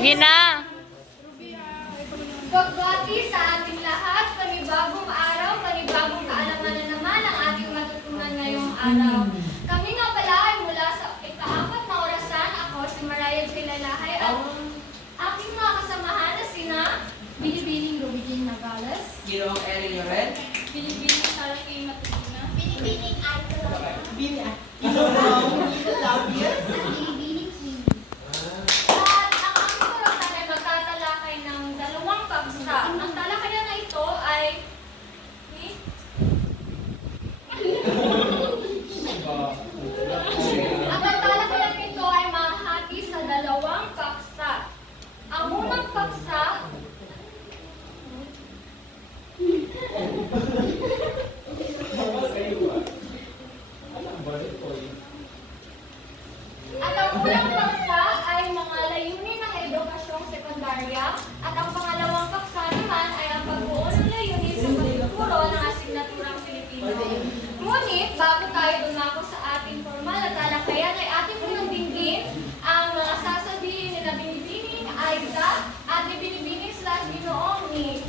Sige na. Pagbati sa ating lahat, panibagong araw, panibagong kaalaman na naman ang ating matutunan ngayong araw. Kami nga pala ay mula sa ika-4 na orasan. Ako si Mariah J. Lalahay at aking mga kasamahan na sina Binibining Ruby Jean Nagales, Ginoong Erin Lloret, Binibining Sarah K. Matugina, Binibining Alcala, Ginoong Labias, at Binibining Queen. At ang aming orasan ay magtatalakay ng 2 paksa. Ang talakayan na ito ay Ang talakayan nito ay mahati sa 2 paksa. Ang unang paksa ay mga layunin ng edukasyong sekundarya at ang pangalawang paksa naman ay ang pagbuo ng layunin sa pagtuturo ng asignaturang Pilipino. Ngunit, bago tayo dumako sa ating formal na talakayan, ay ating munang dinggin ang mga sasabihin nila Binibining, Aiza, at ni Binibining/Ginoong ni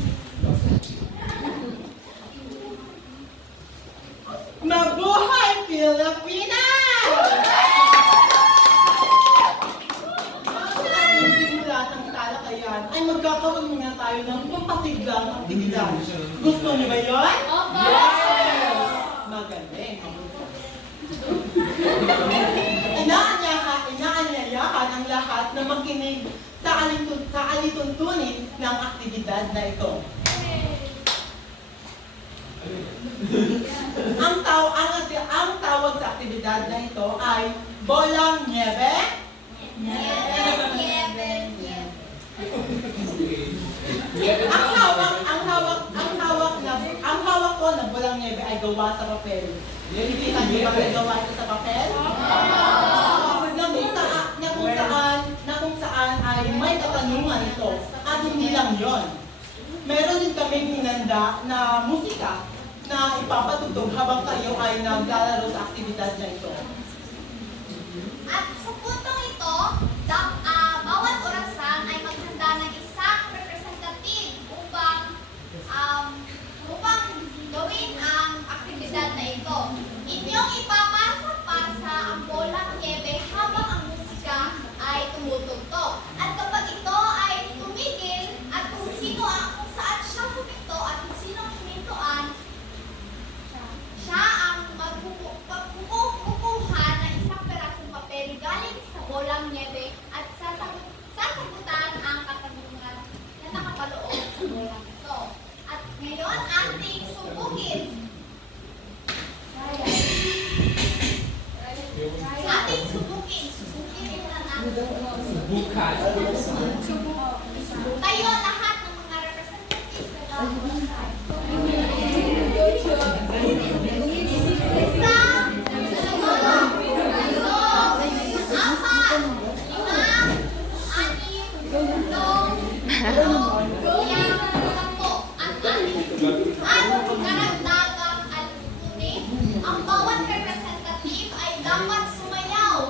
Mabuhay Pilipinas! Bago simulat ang talakayan, ay magkakaroon muna tayo ng pampasiglang aktibidad. Gusto niyo ba yun? Opo! Yes! Magaling. Inaanyayahan ang lahat na makinig sa alituntunin ng aktibidad na ito. Ang tawag sa aktibidad na ito ay Bolang Niebe. Ang hawak ko na bolang niebe ay gawa sa papel. Nakikita niyo ba na gawa ito sa papel? Na kung saan ay may katanungan ito. At hindi lang yon. Meron din kaming hinanda na musika na ipapatugtog habang kayo ay naglalaro sa aktibidad na ito. At sa puntong ito, bawat orasan ay maghanda ng isang representative upang gawin ang aktibidad na ito. Inyong ipapasa-pasa ang bolang niebe habang ang musika ay tumutugtog. At kapag ito ay tumigil at kung saan siya huminto at kung sino ang humintoan, siya ang magkukuha ng isang perasong papel galing sa bolang niebe at sasagutan ang katanungan na nakapaloob sa bolang ito. At ngayon, ating subukin. Subukin na natin. Tayo lahat ng mga representatives na dapat. Ang bawat representative ay dapat sumayaw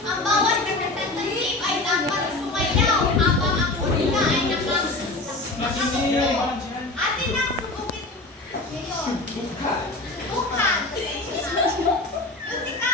ang bawat representative ay dapat sumayaw habang ang musika ay nakatugtog. Atin ang subukin ngayon. Bukan. Musika,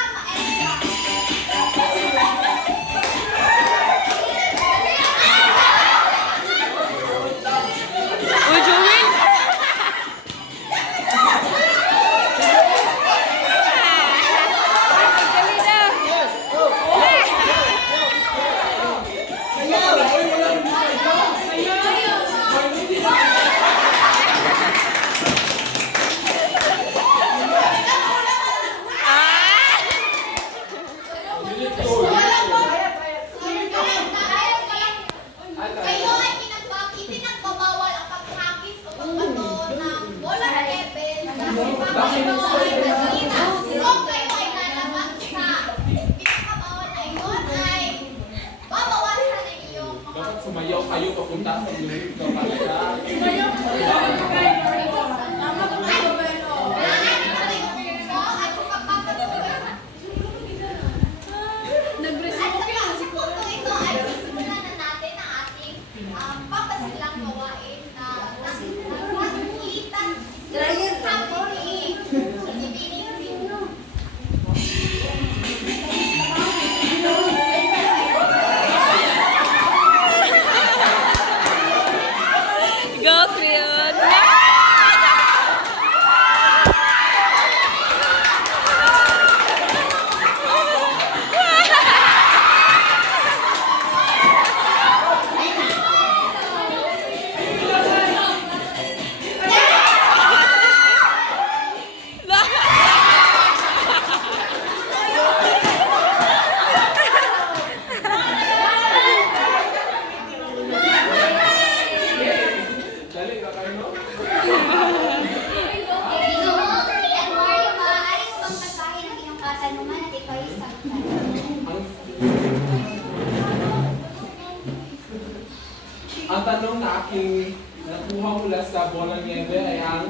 tanong na aking nakuha mula sa Bola Nieve ay ang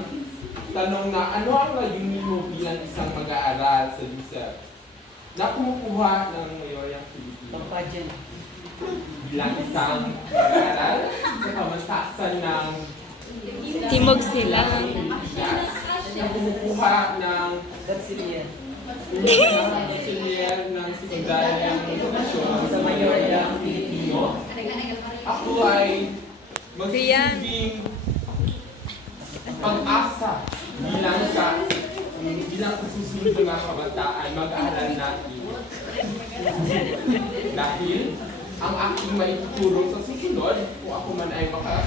tanong na ano ang layunin mo bilang isang mag-aaral sa DSEP? Na kumukuha ng Mayoryang Pilipino bilang isang mag-aaral sa kamantasan ng Timog sila. na kumukuha ng Bachelier ng sekundaryang edukasyon sa Mayoryang Pilipino. Ako ay magsisilbing pag-asa bilang sa susunod ng mga kabataan mag-aaral natin. Dahil ang aking maituturo sa susunod, kung ako man ay baka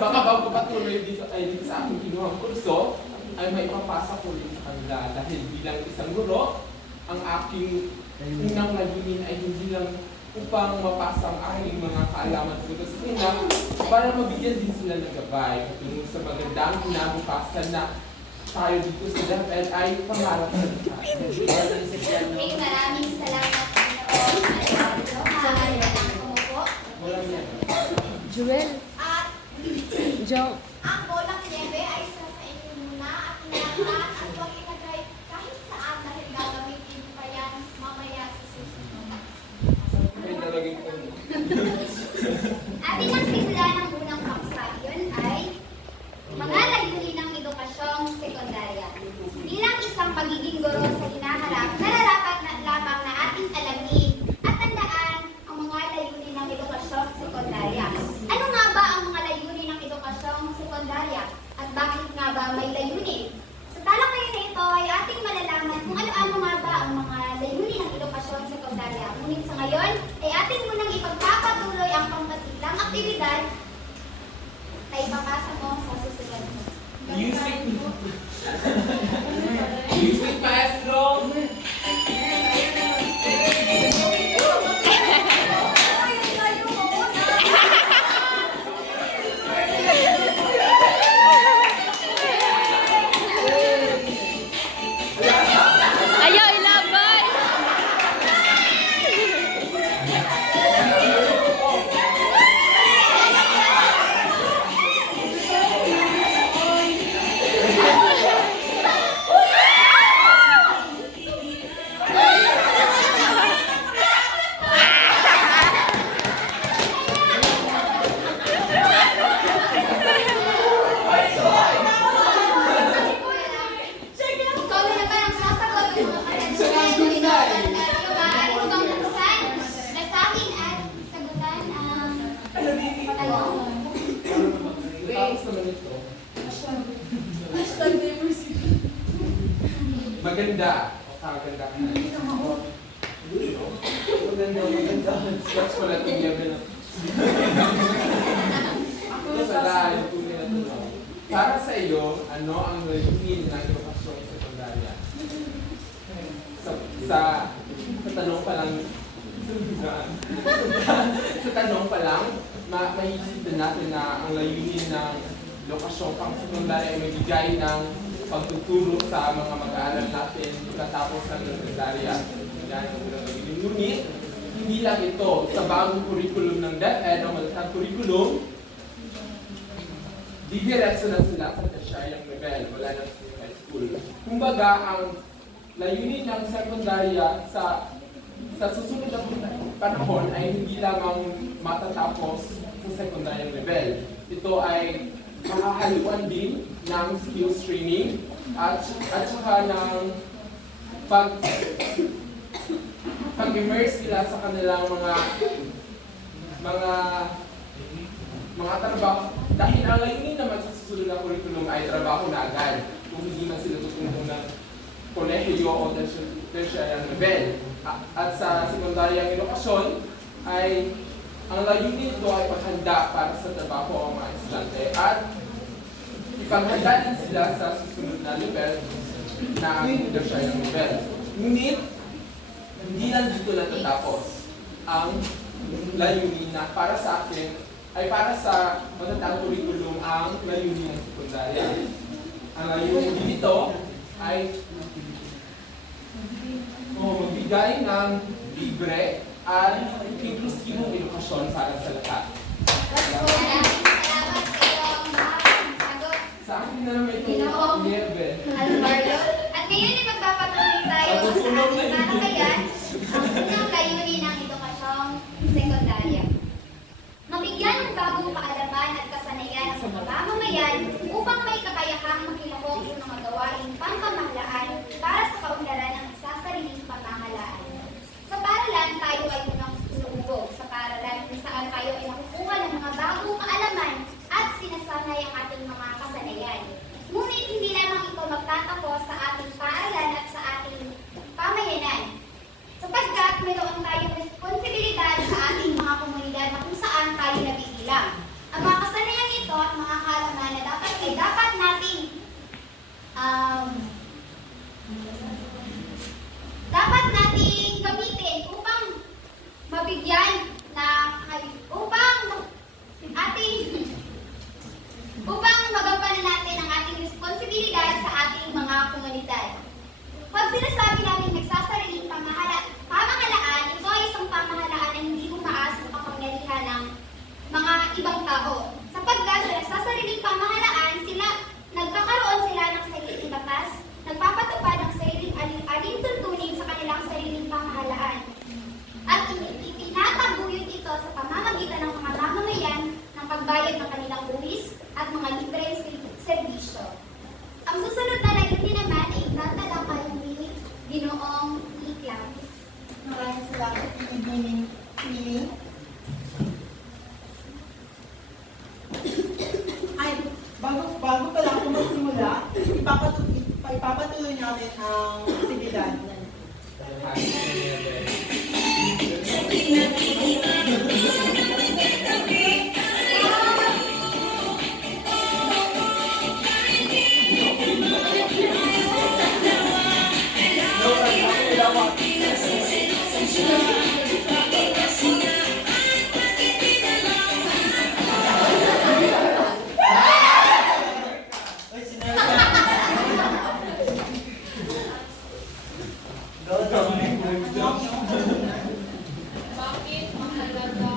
magpapatuloy dito sa aking kinuhang kurso, ay maipapasa ko rin sa kanila. Dahil bilang isang guro, ang aking unang layunin ay hindi lang upang mapasa ang aking mga kaalaman sa kanila, para mabigyan din sila ng gabay. Yung sa magandang kinabukasan na tayo dito sa DepEd ay pangarap sa lahat. Maraming salamat po. Joel, At Joe. ang Bolang Nieve ay isa sa inyo muna at inaasahan at huwag ilagay kahit saan dahil gagamitin pa yan mamaya sa susunod. May nalagay ko. Ating ang simula ng unang paksa yun ay mga layunin ng edukasyong sekundarya. Bilang isang pagiging guro sa hinaharap, nararapat na lamang na ating alamin at tandaan ang mga layunin ng edukasyong sekundarya. Ano nga ba ang mga layunin ng edukasyong sekundarya? At bakit nga ba may layunin? Sa talakayan na ito ay ating malalaman kung ano-ano nga ba ang mga layunin ng edukasyong sekundarya. Ngunit sa ngayon ay ating munang ipagpapatuloy ang pangkasilang aktibidad na ipapasa mo sa susunod. Music! Music, maestro! Ayaw ilaban! Ikaw na naman ang sasagot ng mga katanungan ng maaari ko bang buksan, nasangin at sagutan ang tanong. Tapos naman ito. Maganda. O kaganda ka na. Maganda. Scratch ko lang itong level. Ito pala, yung tunay na tanong. Para sa iyo, ano ang layunin ng edukasyong sekundarya? Sa tanong pa lang, sa tanong pa lang, maisip din natin na ang layunin ng edukasyong pang-sekundarya ay magbigay ng pagtuturo sa mga mag-aaral natin pagkatapos ng sekundarya. Yan ang unang layunin. Ngunit, hindi lang ito. Sa bagong curriculum ng DepEd, ang malatang curriculum, didiretso na sila sa tertiaryang level, wala na sa high school. Kumbaga, ang layunin ng sekundarya sa susunod na panahon ay hindi lamang matatapos sa sekundaryang level. Ito ay makakahaluan din ng skills training at saka ng pag-immerse sila sa kanilang mga trabaho. Dahil ang layunin naman sa susunod na curriculum ay trabaho na agad. Kung hindi man sila tutungo ng kolehiyo o tertiaryang level. At sa sekundaryang edukasyon ay ang layunin nito ay paghanda para sa trabaho ang mga estudyante at ipaghanda din sila sa susunod na level na ang tertiaryang level. Ngunit, hindi lang dito natatapos ang layunin na para sa akin ay para sa matatang curriculum ang layunin ng sekundarya. Ang layunin dito ay magbigay ng libre at inklusibong edukasyon para sa lahat. Maraming salamat sa iyong mahabang sagot, Sa akin na naman ito, Ginoong Niebe. Alvario. At ngayon ay magpapatuloy tayo sa ating talakayan, ang unang layunin ng edukasyong sekundarya. Mabigyan ng bagong kaalaman at kasanayan ang mga mamamayan upang may kakayahang makilahok sa mga gawaing pangpamahalaan para sa kaunlaran ng nagsasariling pamahalaan. Sa paaralan, tayo ay unang sinubog. Sa paaralan, kung saan tayo ay nakukuha ng mga bagong kaalaman at sinasanay ang ating mga kasanayan. Ngunit hindi lamang ito magtatapos sa ating paaralan at sa ating pamayanan. Sapagkat mayroon tayong responsibilidad sa ating mga komunidad na kung saan tayo nabibilang. Ang mga kasanayan ito at mga kaalaman na dapat nating gamitin upang mabigyan upang magampanan natin ang ating responsibilidad sa ating mga komunidad. Pag sinasabi namin nagsasariling pamahalaan, ito ay isang pamahalaan na hindi umaasa sa kapangyarihan ng mga ibang tao. Sapagkat sa nagsasariling pamahalaan, nagkakaroon sila ng sariling batas, nagpapatupad ng sariling alintuntunin sa kanilang sariling pamahalaan. At itinataguyod ito sa pamamagitan ng mga mamamayan ng pagbayad ng kanilang buwis at mga libreng serbisyo. Ang susunod na layunin naman ay tatalakay ni Ginoong Niclaus. Maraming salamat, Pili. Ay, bago pa lang ako magsimula, ipapatuloy namin ang aktibidad. Bakit mahalaga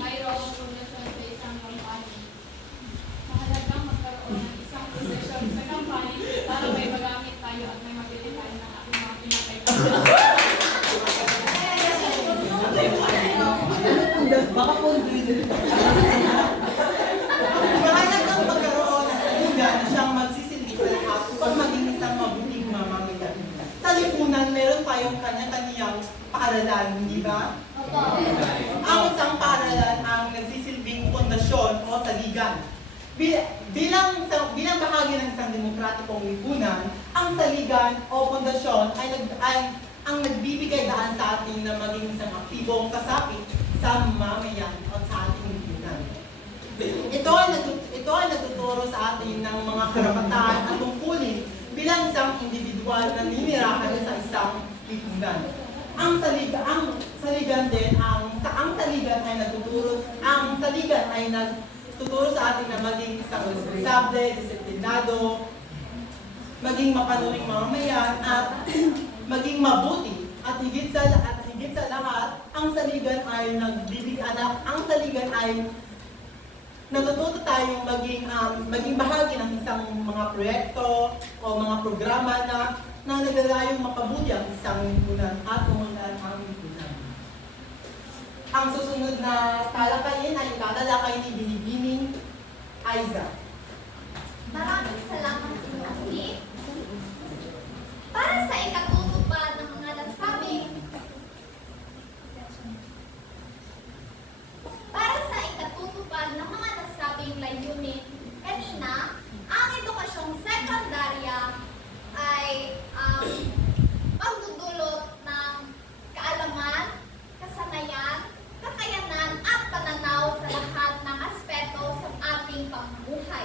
mayroong pundasyon sa isang kampanya? Mahalaga magkaroon ng isang pundasyon sa kampanya para may magamit tayo at may mabili tayo ng ating mga pinapaypapalala. Baka po mahalagang magkaroon ng saligan na siyang magsisilbi sa lahat upang maging isang mabuting mamamayan. Sa lipunan, meron tayong kanya-kanyang paaralan, hindi ba? Ang isang paaralan ang nagsisilbing pundasyon o saligan. Bilang bahagi ng isang demokratikong lipunan, ang saligan o pundasyon ay ang nagbibigay daan sa atin na maging isang aktibong kasapi sa mamayan o sa ating lipunan. Ito ay nagtuturo sa atin ng mga karapatan at tungkulin bilang isang individual na ninirahan sa isang lipunan. Ang saligan ay nagtuturo sa atin na maging isang responsable, disiplinado, maging mapanuring mamamayan at maging mabuti at higit sa lahat, ang saligan ay natututo tayong maging bahagi ng isang mga proyekto o mga programa na naglalayong mapabuti ang isang lipunan at umunlad ang lipunan. Ang susunod na talakayin ay tatalakay ni Binibining Aiza. Maraming salamat sa inyo ulit. Para sa ikatutupad ng mga nasabing layunin, kanina, ang edukasyong sekundarya ay pagdudulot ng kaalaman, kasanayan, kakayanan at pananaw sa lahat ng aspeto sa ating pamumuhay.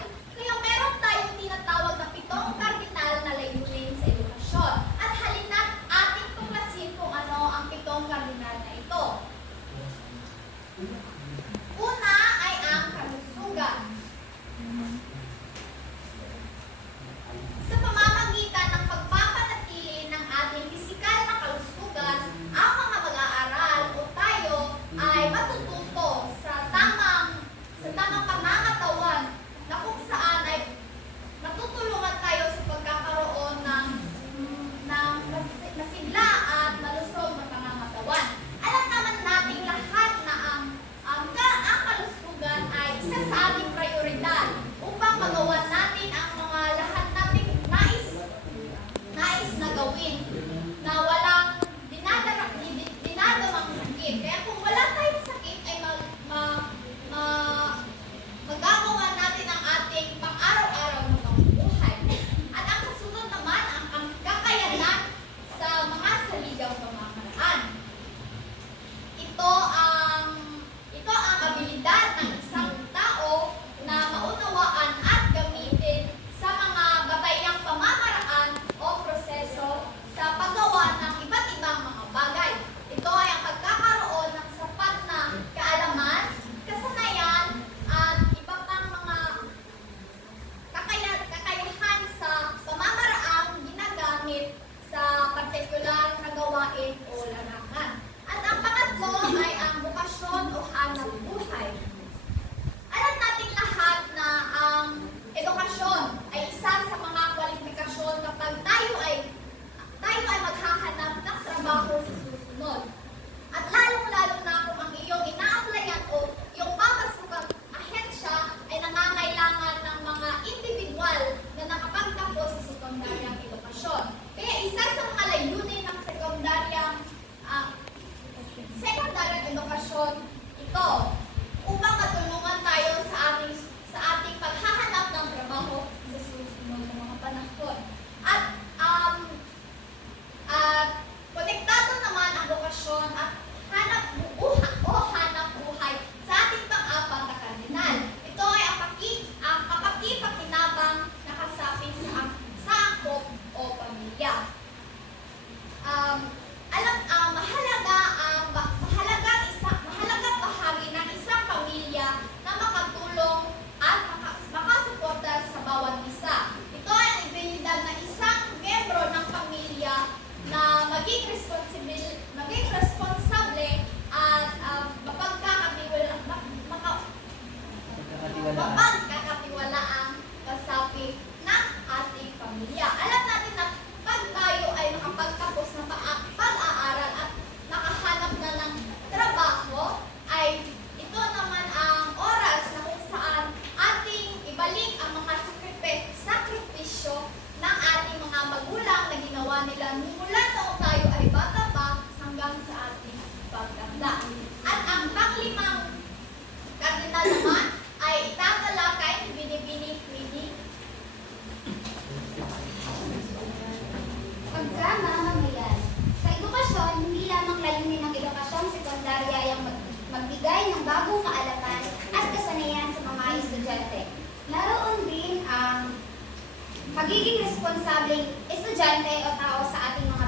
magiging responsableng estudyante o tao sa ating mga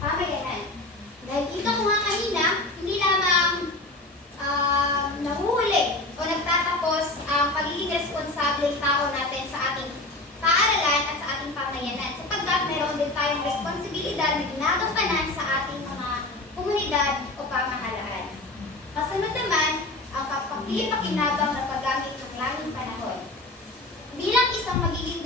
pamayanan. Dahil ito ko nga kanina, hindi lamang nahuhuli o nagtatapos ang pagiging responsableng tao natin sa ating paaralan at sa ating pamayanan, sapagkat meron din tayong responsibilidad na ginagampanan sa ating mga komunidad o pamahalaan. Kasunod naman, ang kapaki-pakinabang na paggamit ng langing panahon. Bilang isang magiging